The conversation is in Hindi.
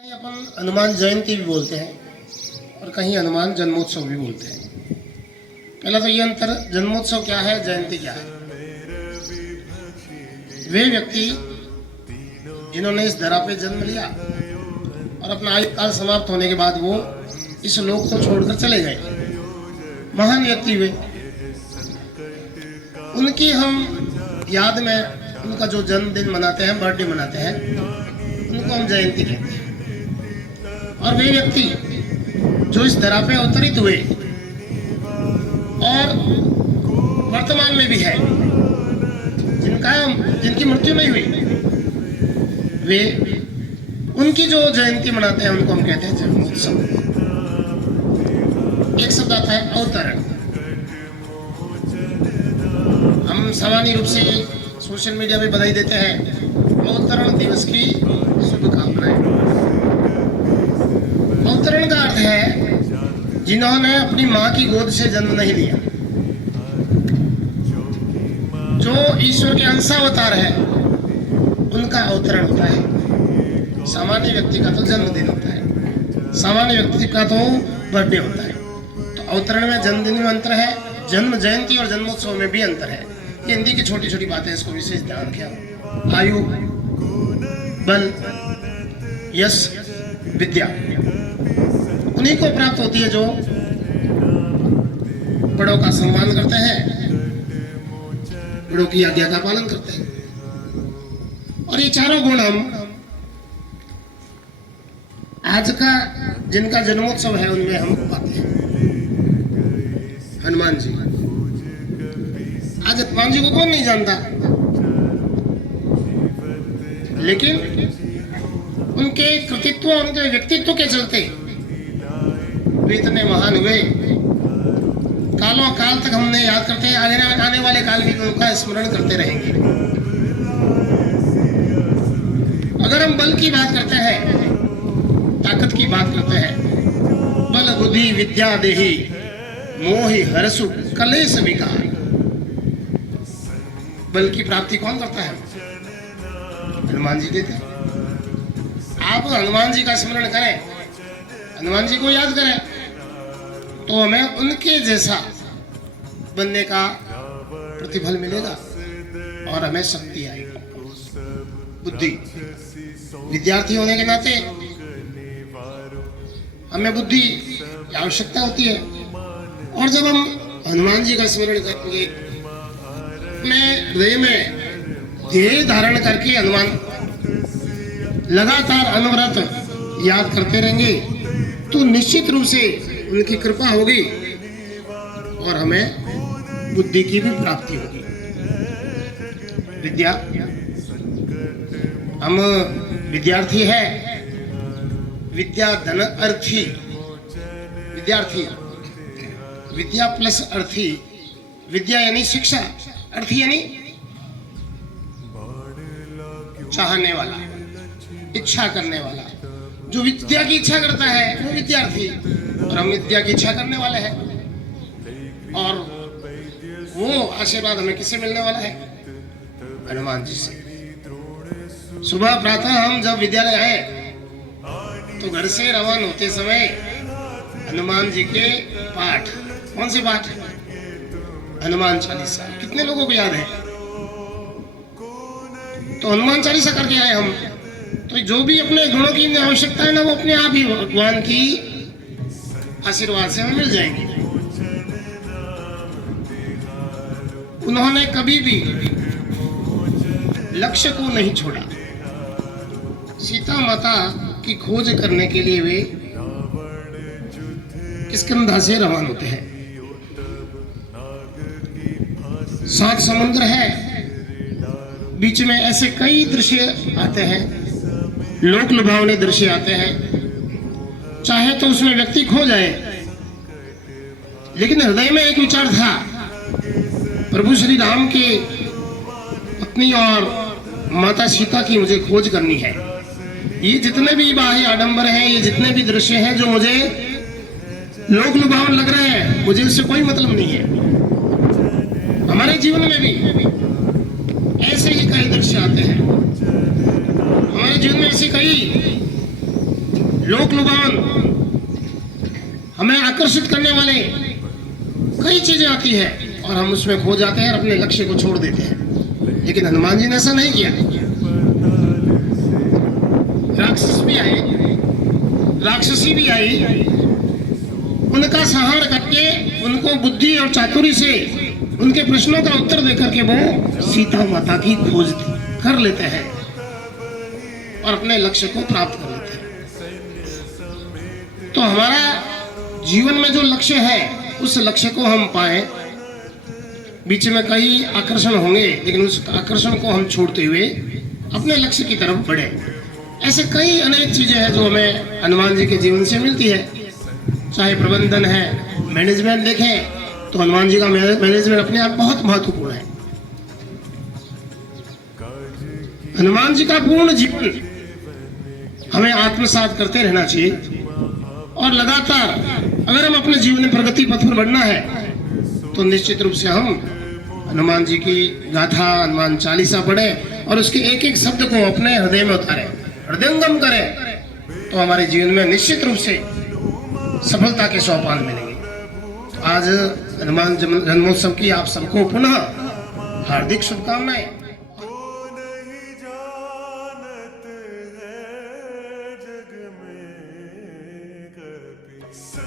अपन हनुमान जयंती भी बोलते हैं और कहीं हनुमान जन्मोत्सव भी बोलते हैं। पहला तो ये अंतर, जन्मोत्सव क्या है, जयंती क्या है। वे व्यक्ति जिन्होंने इस धरा पे जन्म लिया और अपना आयु काल समाप्त होने के बाद वो इस लोक को छोड़कर चले गए, महान व्यक्ति वे, उनकी हम याद में उनका जो जन्मदिन मनाते हैं, बर्थडे मनाते हैं, उनको हम जयंती कहते हैं। और वे व्यक्ति जो इस धरा पे अवतरित हुए और वर्तमान में भी है, जिनकी मृत्यु नहीं हुई, वे उनकी जो जयंती मनाते हैं उनको हम कहते हैं जन्मोत्सव। एक शब्द आता है अवतरण। हम सामान्य रूप से सोशल मीडिया पे बधाई देते हैं अवतरण दिवस की शुभकामनाएं। अवतरण का अर्थ है जिन्होंने अपनी मां की गोद से जन्म नहीं लिया, जो ईश्वर के अंशावतार है, उनका अवतरण होता है। सामान्य व्यक्ति का तो जन्मदिन होता है, सामान्य व्यक्ति का तो बर्थडे होता है। तो अवतरण में जन्मदिन में अंतर है, जन्म जयंती और जन्मोत्सव में भी अंतर है। ये हिंदी की छोटी छोटी बातें, इसको विशेष ध्यान रखें। आयु, बल, यश, विद्या उन्हीं को प्राप्त होती है जो बड़ों का सम्मान करते हैं, बड़ों की आज्ञा का पालन करते हैं। और ये चारों गुण हम आज का जिनका जन्मोत्सव है उनमें हम पाते हैं। हनुमान जी, आज हनुमान जी को कौन नहीं जानता, लेकिन उनके कृतित्व, उनके व्यक्तित्व के चलते वे इतने महान हुए। कालों काल तक हमने याद करते हैं, आने वाले काल भी उनका स्मरण करते रहेंगे। अगर हम बल की बात करते हैं, ताकत की बात करते हैं, बल बुद्धि विद्या देहि मोहि हरसु कलेश विकार। बल की प्राप्ति कौन करता है? हनुमान जी देते हैं। आप हनुमान जी का स्मरण करें, हनुमान जी को याद करें, तो हमें उनके जैसा बनने का प्रतिफल मिलेगा और हमें शक्ति आएगी, बुद्धि। विद्यार्थी होने के नाते हमें बुद्धि की आवश्यकता होती है। और जब हम हनुमान जी का स्मरण करेंगे, अपने हृदय में ध्येय धारण करके हनुमान लगातार अनवरत याद करते रहेंगे, तो निश्चित रूप से उनकी कृपा होगी और हमें बुद्धि की भी प्राप्ति होगी। विद्या, हम विद्यार्थी है, विद्या धन अर्थी, विद्यार्थी, विद्या प्लस अर्थी। विद्या यानी शिक्षा, अर्थी यानी चाहने वाला, इच्छा करने वाला। जो विद्या की इच्छा करता है वो विद्यार्थी, और हम विद्या की इच्छा करने वाले हैं। और वो आशीर्वाद हमें किससे मिलने वाला है? हनुमान जी से। सुबह प्रातः हम जब विद्यालय आए तो घर से रवाना होते समय हनुमान जी के पाठ, कौन से पाठ? हनुमान चालीसा। कितने लोगों को याद है? तो हनुमान चालीसा करके आए हम। तो जो भी अपने गुणों की आवश्यकता है ना, वो अपने आप ही भगवान की आशीर्वाद से हमें मिल जाएंगे। उन्होंने कभी भी लक्ष्य को नहीं छोड़ा। सीता माता की खोज करने के लिए वे किष्किंधा से रवाना होते हैं। 7 समुद्र है, बीच में ऐसे कई दृश्य आते हैं, लोक लुभावने दृश्य आते हैं। चाहे तो उसमें व्यक्ति खो जाए, लेकिन हृदय में एक विचार था, प्रभु श्री राम के पत्नी और माता सीता की मुझे खोज करनी है। ये जितने भी बाह्य आडंबर हैं, ये जितने भी दृश्य हैं जो मुझे लोक लुभावन लग रहे हैं, मुझे उससे कोई मतलब नहीं है। हमारे जीवन में भी ऐसे ही कई दृश्य आते हैं, हमारे जीवन में ऐसी कई लोक लुभावन, हमें आकर्षित करने वाले कई चीजें आती है और हम उसमें खो जाते हैं और अपने लक्ष्य को छोड़ देते हैं। लेकिन हनुमान जी ने ऐसा नहीं किया। राक्षस भी आए, राक्षसी भी आई, उनका संहार करके उनको बुद्धि और चातुरी से उनके प्रश्नों का उत्तर देकर के वो सीता माता की खोज कर लेते हैं और अपने लक्ष्य को प्राप्त कर लेते हैं। तो हमारा जीवन में जो लक्ष्य है उस लक्ष्य को हम पाए। बीच में कई आकर्षण होंगे लेकिन उस आकर्षण को हम छोड़ते हुए अपने लक्ष्य की तरफ बढ़े। ऐसे कई अनेक चीजें हैं जो हमें हनुमान जी के जीवन से मिलती है। चाहे प्रबंधन है, मैनेजमेंट देखें तो हनुमान जी का मैनेजमेंट अपने आप बहुत महत्वपूर्ण है। हनुमान जी का पूर्ण जीवन हमें आत्मसात करते रहना चाहिए और लगातार अगर हम अपने जीवन में प्रगति पथ पर बढ़ना है तो निश्चित रूप से हम हनुमान जी की गाथा, हनुमान चालीसा पढ़े और उसके एक एक शब्द को अपने हृदय में उतारे, हृदयंगम करें तो हमारे जीवन में निश्चित रूप से सफलता के सोपान मिलेंगे। तो आज हनुमान जन्मोत्सव की आप सबको पुनः हार्दिक शुभकामनाएं। जग में कभी